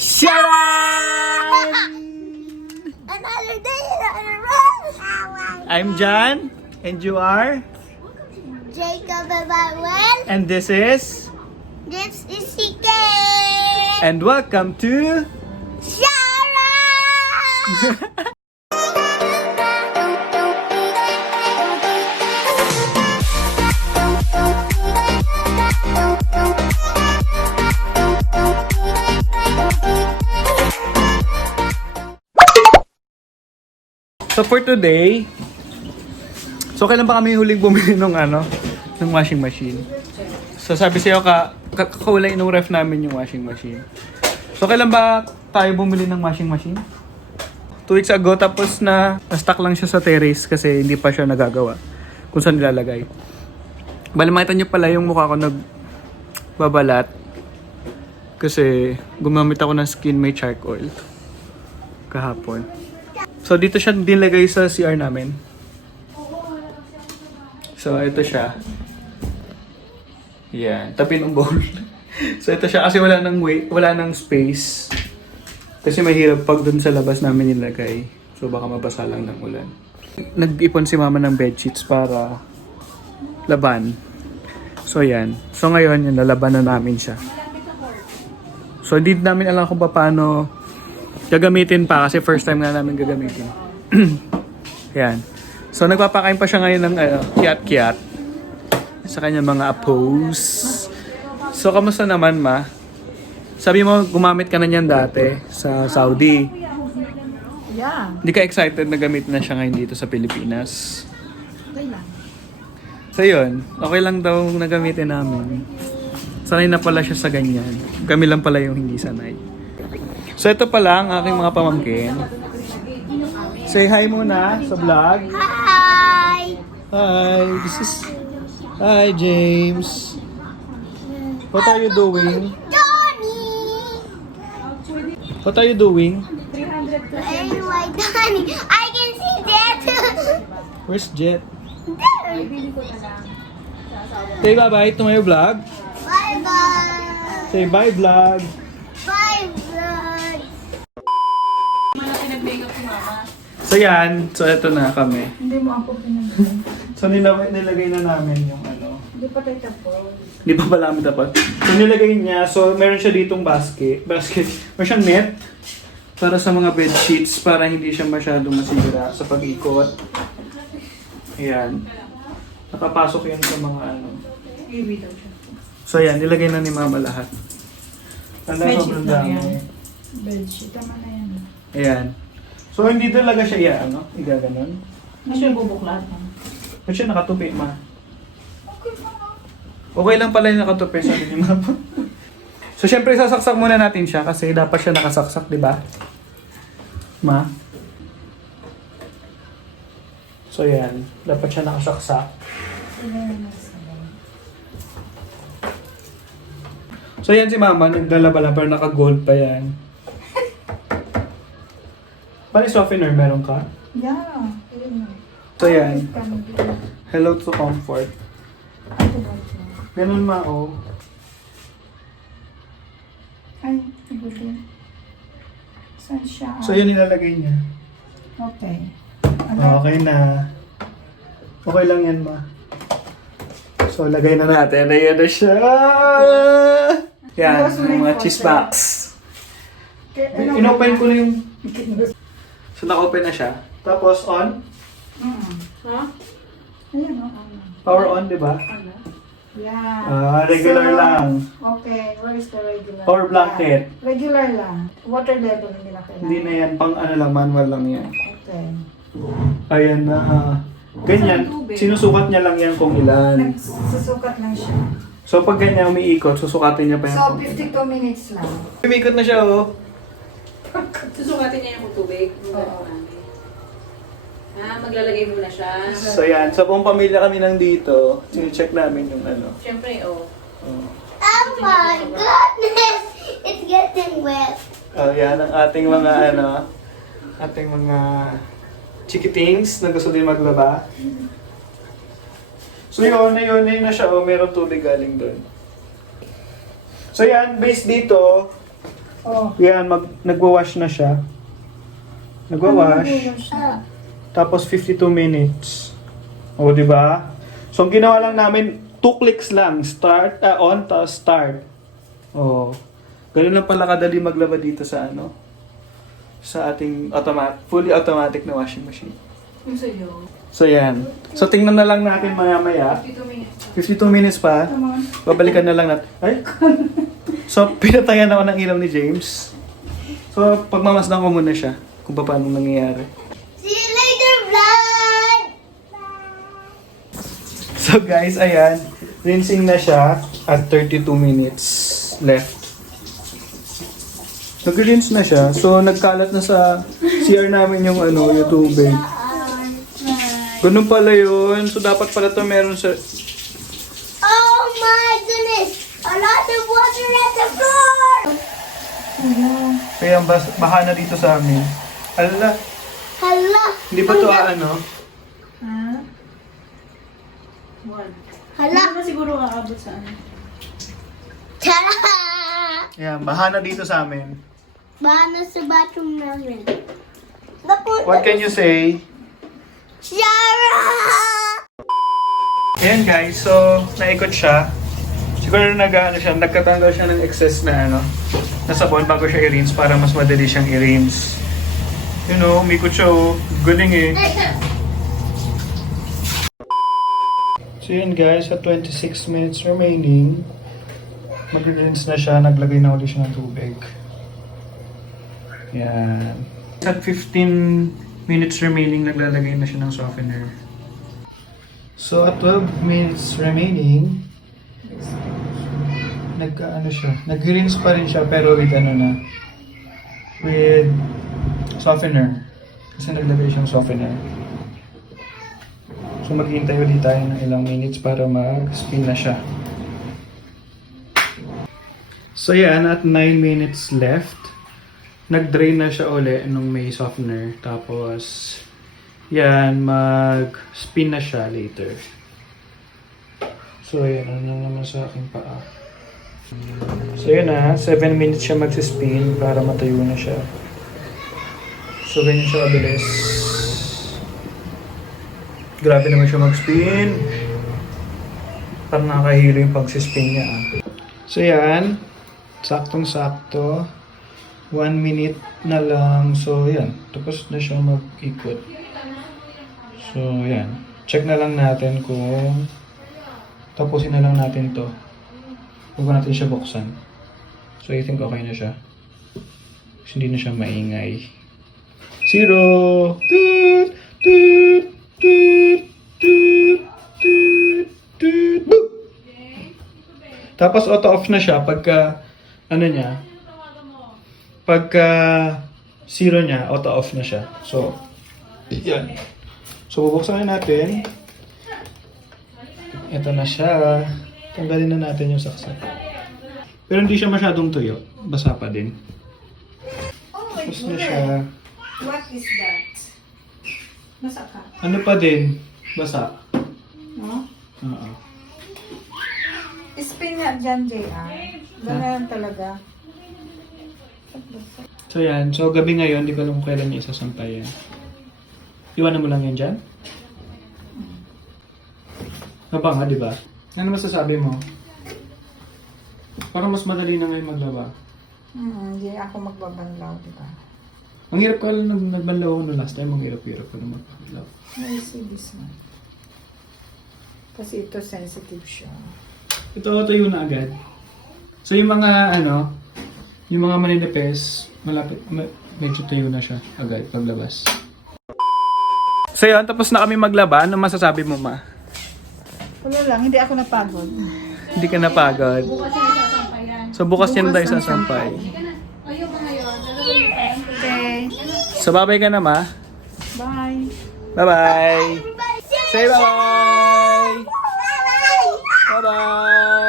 Sharon! Another day, another run. I'm John, and you are? Jacob Emmanuel. And this is? This is CK. And welcome to? Sharon! So for today, so kailan ba kami huling bumili ng washing machine? So sabi sa'yo kakulay nung ref namin yung washing machine. So kailan ba tayo bumili ng washing machine? 2 weeks ago, tapos na-stuck lang siya sa terrace kasi hindi pa siya nagagawa kung saan nilalagay. Bali makita nyo pala yung mukha ko nagbabalat kasi gumamit ako ng Skin May Charcoal kahapon. So dito siya nilagay sa CR namin. So ito siya. Yan, tabi ng bowl. So ito siya kasi wala nang space. Kasi mahirap pag dun sa labas namin nilagay. So baka mabasa lang ng ulan. Nag-ipon si mama ng bedsheets para laban. So yan. So ngayon, yung lalaban na namin siya. So hindi namin alam kung paano gagamitin pa kasi first time nga namin gagamitin. Yan. So nagpapakain pa siya ngayon ng kiat-kiat sa kanyang mga apos. So kamusta naman, ma? Sabi mo gumamit ka na niyan dati sa Saudi. Yeah. Hindi ka excited na gamitin na siya ngayon dito sa Pilipinas? Okay lang. So yun, okay lang daw na gamitin namin. Sanay na pala siya sa ganyan. Kami lang pala yung hindi sanay. So ito pala ang aking mga pamangkin. Say hi muna sa vlog. Hi! Hi, Hi James. What are you doing? Johnny! What are you doing? Anyway, Johnny, I can see that. Where's Jet? There. Say bye-bye to my vlog. Bye-bye. Say bye vlog. Bye, vlog. So yan, so ito na kami. Hindi mo ako pinag-bring. So nilagay na namin yung Hindi pa tayo tapos. Hindi pa pala kami dapat. So nilagay niya, so meron siya ditong basket. Meron siyang net para sa mga bed sheets para hindi siya masyadong masira sa pag-ikot. Ayan. Nakapasok yan sa mga Iwi daw siya. So ayan, nilagay na ni mama lahat. Bedsheet sobrang lang dami. yan. Bedsheet, tama na yan. Ayan. So hindi talaga siya igaganon. Hindi siya bubuklat. Ba't siya nakatupi, ma? Okay pa nga. Okay lang pala yung nakatupi, sabi ni mama. So syempre sasaksak muna natin siya kasi dapat siya nakasaksak, di ba? Ma? So yan, dapat siya nakasaksak. So yan si mama, naglalaba pero naka-gold pa yan. Pali softener, meron ka? Yeah. So yan, hello to comfort. Ito ba ito? Ganun ma, oh. Ay, ibutin. Saan siya? So yun nilalagay niya. Okay. Okay na. Okay lang yan, ma. So lagay na natin. Ayan na siya! Yan, yung mga cheese box. Inopen ko na yung... So naka-open na siya. Tapos on. Ha? Ayan, o. Power on, di ba? Yeah. Regular So, lang. Okay, where is the regular? Or blanket. Yeah. Regular lang. Water level hindi na kailangan. Hindi na yan. Pang lang, manual lang yan. Okay. Ayan na. Ganyan. Sinusukat niya lang yan kung ilan. Nagsusukat lang siya. So pag ganyan umiikot, susukatin niya pa yan. So, 52 minutes lang. Umiikot na siya, oh. Susukatin niya yung tubig. Oo. Maglalagay muna siya. So yan, sa buong pamilya kami nandito, sine-check namin yung Siyempre, Oh my goodness! It's getting wet. Yan ang ating mga ating mga chikitings na gusto din maglaba. So yun na siya, oh, meron tubig galing doon. So yan, based dito, Oh. Yan, nagwa-wash na siya. Nagwa-wash. Tapos 52 minutes. O, di ba? So, ang ginawa lang namin, 2 clicks lang. Start, on, tapos start. O. Ganun lang pala kadali maglaba dito sa ano? Sa ating fully automatic na washing machine. Yung sa'yo. So, yan. So, tingnan na lang natin maya-maya. 52 minutes. 52 minutes pa. Babalikan na lang natin. Ay! So, pinatayan ako ng ilaw ni James. So, pagmamasdan ko muna siya kung paano nangyayari. See you later, vlog! So, guys, ayan. Rinsing na siya at 32 minutes left. Nag-rinse na siya. So, nagkalat na sa CR namin yung yung tubig. Ganun pala yun. So, dapat pala ito meron sa... Oh my goodness! A lot of water at the floor! Kaya baha na dito sa amin. Ala, Hala! hindi ba ito ano? Ha? Hala! Ano siguro aabot sa ano? Tara! Ayan, baha na dito sa amin. Bahala sa bathroom namin. Napunta What can you say? Shara! Ayan guys, so naikot siya. Siguro nagkatanggal siya ng excess na na sabon bago siya i-rinse para mas madali siyang i-rinse. You know, umikot siya galing eh. So yun guys, at 26 minutes remaining, mag-rinse na siya, naglagay na ulit siya ng tubig. Yan. At 15 minutes remaining, naglalagay na siya ng softener. So at 12 minutes remaining, nag-rinse pa rin siya pero with with softener. Kasi naglagay siyang softener. So maghihintay ulit tayo ng ilang minutes para mag-spin na siya. So yan, at 9 minutes left. Nag-drain na siya uli nung may softener. Tapos, yan, mag-spin na siya later. So yan, ano naman sa aking paa. So yun na, 7 minutes siya mag-spin para matayo na siya. So ganyan siya kabilis. Grabe naman siya mag-spin. Parang nakakahilo yung pag-spin niya. So yan, saktong-sakto. 1 minute na lang. So yan, tapos na siya mag-ikot. So yan, check na lang natin kung tapusin na lang natin to. Huwag natin siya buksan. So I think okay na siya. Kasi hindi na siya maingay. 0! Toot! Toot! Toot! Toot! Toot! Toot! Boop! Tapos auto-off na siya pagka pagka 0 niya, auto-off na siya. So, yan. So, bubuksan na natin. Ito na siya. Tanggalin na natin yung saksak. Pero hindi siya masyadong tuyo. Basa pa din. Tapos na siya. What is that? Basa ka? Ano pa din? Basa. No? Oo. Spin nga dyan, JR. Ganyan talaga. So yan. So gabi ngayon, di ko alam kung kailan niya isasampay yan. Iwanan mo lang yan dyan? Kapag nga, di ba? Ano masasabi mo? Parang mas madali na ngayon maglaba. Hindi ako magbabanlaw, di ba? Ang hirap ka lang nagbanlaw ko no last time. Ang hirap-hirap ka na magbanlaw. I see this one. Kasi ito sensitive siya. Ito, tuyo na agad. So yung mga yung mga maninipes, medyo tuyo na siya agad paglabas. So yun, tapos na kami maglaba. Ano masasabi mo, ma? Wala lang, hindi ako napagod. Hindi ka napagod. Bukas yung isasampay yan. So bukas yan tayo sasampay. Ayaw ba ngayon? Okay. So babay ka na, ma. Bye. Bye-bye. Say bye-bye. Bye-bye.